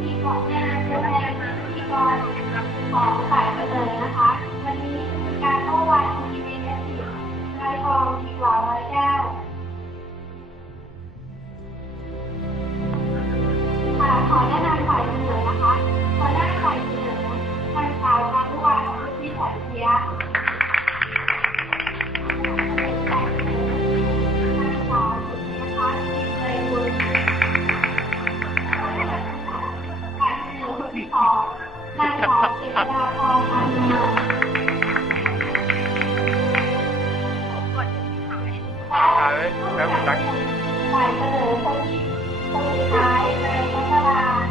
ที่ของนันอแม่มาที่กรของสากระเตยนะคะ วันนี้การเข้วันทีวีเนสิไรทองอีกหลายร้อย้ค่ะขอแนะนำฝ่ายเสนอนะคะขอแนะนำฝ่ายเสนอทางสาวการทุกวันที่สนเทีย ถ่ายไว้แล้วผมรักฝ่ายเสนอคนที่คนสุดท้ายในรัฐบาล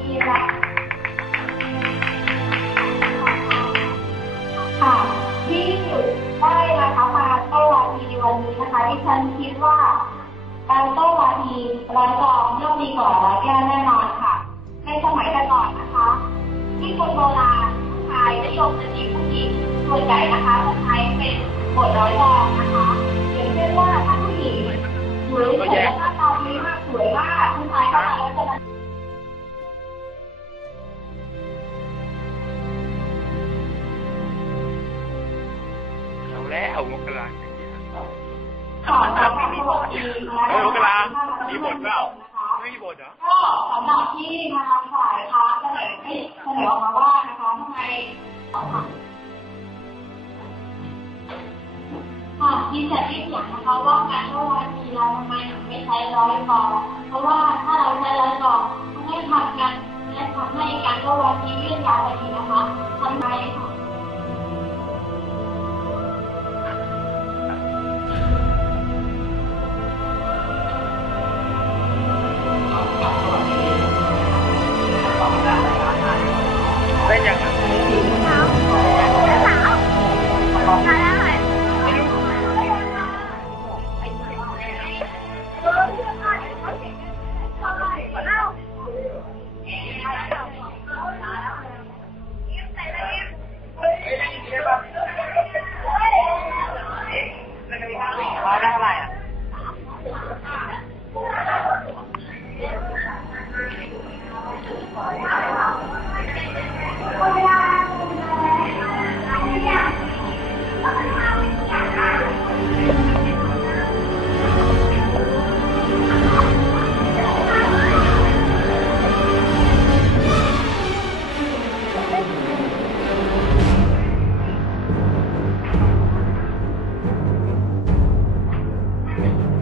อีรักค่ะที่สุดได้นะคะมาโต้วาทีในวันนี้นะคะที่ฉันคิดว่าการโต้วาทีร้อยกองย่อมดีกว่าร้อยแก้วแน่นอนค่ะ ในสมัยแต่ก่อนนะคะ ที่คนโบราณผู้ชายนิยมจะจีบผู้หญิงส่วนใหญ่นะคะจะใช้เป็นบทร้อยกองนะคะ อยู่เฉยๆหน้าตาดีมากสวยมากผู้ชายเข้ามาแล้วจะเอาแล้วมกราอย่างเงี้ยขอสำหรับที่บอกดีนะเฮ้ยมกรามีบทเปล่าไม่มีบทเหรอก็สำหรับที่ทางฝ่ายค้าเสนอให้เสนอออกมาว่านะคะทำไม ที่จะที่เถียงนะคะว่าการโต้วาทีเราทำไมถึงไม่ใช้ร้อยกองเพราะว่าถ้าเราใช้ร้อยกองมันให้ทำกันและทำให้การโต้วาทียืดยาว Amen.